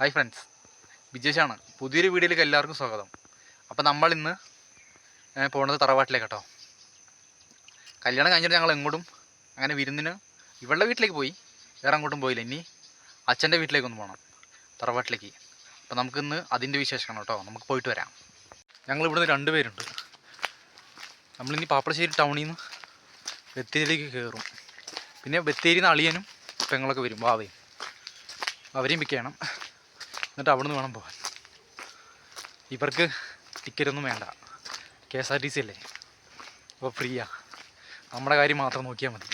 Hi friends, വിജേഷാണ്. പുതിയൊരു വീഡിയോയിലേക്ക് എല്ലാവർക്കും സ്വാഗതം. അപ്പോൾ നമ്മൾ ഇന്ന് പോകുന്നത് തറവാട്ടിലേക്ക് കേട്ടോ. കല്യാണം കഴിഞ്ഞിട്ട് ഞങ്ങൾ എങ്ങോട്ടും അങ്ങനെ വിരുന്നിന് ഇവളുടെ വീട്ടിലേക്ക് പോയി, വേറെ അങ്ങോട്ടും പോയില്ല. ഇനി അച്ഛൻ്റെ വീട്ടിലേക്കൊന്ന് പോകണം, തറവാട്ടിലേക്ക്. അപ്പോൾ നമുക്കിന്ന് അതിൻ്റെ വിശേഷമാണ് കേട്ടോ. നമുക്ക് പോയിട്ട് വരാം. ഞങ്ങൾ ഇവിടുന്ന് 2 പേരുണ്ട്. നമ്മളിനി പാപ്പളശ്ശേരി ടൗണിൽ നിന്ന് ബത്തേരിയിലേക്ക് കയറും. പിന്നെ ബത്തേരിയിൽ നിന്ന് അളിയനും പെങ്ങളൊക്കെ വരും, വാവയും. അവരെയും പിക്ക് ചെയ്യണം. എന്നിട്ട് അവിടെ നിന്ന് വേണം പോകാൻ. ഇവർക്ക് ടിക്കറ്റൊന്നും വേണ്ട, KSRTC അല്ലേ, അപ്പോൾ ഫ്രീയാ. നമ്മുടെ കാര്യം മാത്രം നോക്കിയാൽ മതി.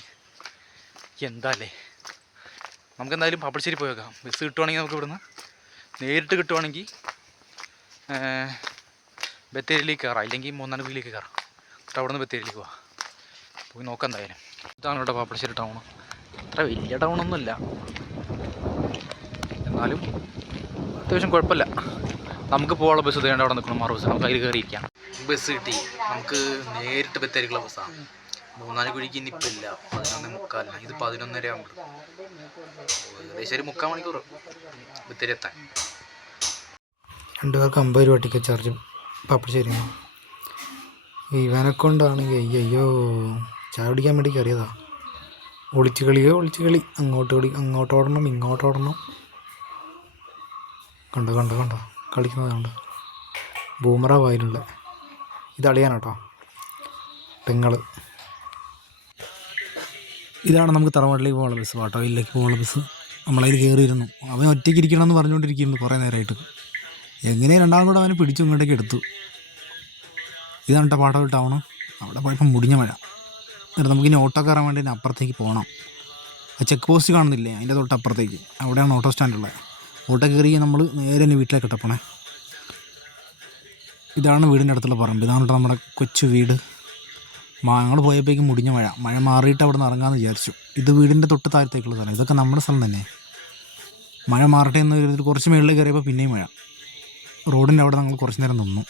എന്താ അല്ലേ, നമുക്കെന്തായാലും പാപ്പളശ്ശേരി പോയി വെക്കാം. ബസ് കിട്ടുവാണെങ്കിൽ നമുക്ക് ഇവിടുന്ന് നേരിട്ട് കിട്ടുവാണെങ്കിൽ ബത്തേരിയിലേക്ക് കയറാം, ഇല്ലെങ്കിൽ മൂന്നാനൂരിലേക്ക് കയറാം. എന്നിട്ട് അവിടെ നിന്ന് ബത്തേരിയിലേക്ക് പോവാം. പോയി നോക്കാം എന്തായാലും. ഇതാണ് കേട്ടോ പാപ്പളശ്ശേരി ടൗൺ. അത്ര വലിയ ടൗണൊന്നുമില്ല, എന്നാലും അത്യാവശ്യം കുഴപ്പമില്ല. നമുക്ക് പോകാനുള്ള ബസ് തേണ്ട അവിടെ നിൽക്കണം, മറു ബസ്. നമുക്ക് അതിൽ കയറിയിരിക്കാം. ബസ് കിട്ടി, നമുക്ക് നേരിട്ട് ബത്തേരിക്കുള്ള ബസ്സാണ്. മൂന്നാനൂരിക്ക് ഇനിയിപ്പോൾ ഇല്ല, 11:45. ഇത് 11:30 ആകുമ്പോൾ ഏകദേശം ഒരു 3/4 മണിക്കൂർ ബത്തേരി എത്താൻ. 2 പേർക്ക് 50 രൂപ ടിക്കറ്റ് ചാർജ് പാപ്പളശ്ശേരി. ഇവനെ കൊണ്ടാണെങ്കിൽ അയ്യോ ചായ കുടിക്കാൻ വേണ്ടി കയറിയതാ. ഒളിച്ച് കളി, അങ്ങോട്ടോടണം ഇങ്ങോട്ടോടണം. കണ്ടോ കളിക്കുന്നത് കണ്ടോ. ബൂമറ വായിലുള്ള ഇത് അളിയാനാട്ടോ, പെങ്ങള്. ഇതാണ് നമുക്ക് തറവാട്ടിലേക്ക് പോകാനുള്ള ബസ്, വാട്ടോയിലേക്ക് പോകാനുള്ള ബസ്. നമ്മളതിൽ കയറിയിരുന്നു. അവൻ ഒറ്റയ്ക്ക് ഇരിക്കണമെന്ന് പറഞ്ഞുകൊണ്ടിരിക്കുന്നുണ്ട് കുറേ നേരമായിട്ട്. എങ്ങനെയും രണ്ടാമതും കൂടെ അവനെ പിടിച്ചു ഇങ്ങോട്ടേക്ക് എടുത്തു. ഇതാണ് കേട്ടോ പാട്ടോയിൽ ടൗണ്. അവിടെ പോയപ്പോൾ മുടിഞ്ഞ മഴ. എന്നിട്ട് നമുക്കിനി ഓട്ടോ കയറാൻ വേണ്ടി അപ്പുറത്തേക്ക് പോകണം. ആ ചെക്ക് പോസ്റ്റ് കാണുന്നില്ലേ, അതിൻ്റെ തൊട്ടപ്പുറത്തേക്ക് അവിടെയാണ് ഓട്ടോ സ്റ്റാൻഡുള്ളത്. ഓട്ടോ കയറി നമ്മൾ നേരെ തന്നെ വീട്ടിലേക്ക് ഇട്ടപ്പോണേ. ഇതാണ് വീടിൻ്റെ അടുത്തുള്ള പറമ്പ്. ഇതാണ് കേട്ടോ നമ്മുടെ കൊച്ചു വീട്. ഞങ്ങൾ പോയപ്പോഴേക്കും മുടിഞ്ഞ മഴ മാറിയിട്ട് അവിടെ നിന്ന് ഇറങ്ങാമെന്ന് വിചാരിച്ചു. ഇത് വീടിൻ്റെ തൊട്ട് താഴത്തേക്കുള്ള സ്ഥലം. ഇതൊക്കെ നമ്മുടെ സ്ഥലം തന്നെ. മഴ മാറട്ടെ എന്ന് കുറച്ച് മുകളിലേക്ക് കയറിയപ്പോൾ പിന്നെയും മഴ. റോഡിൻ്റെ അവിടെ ഞങ്ങൾ കുറച്ച് നേരം നിന്നു.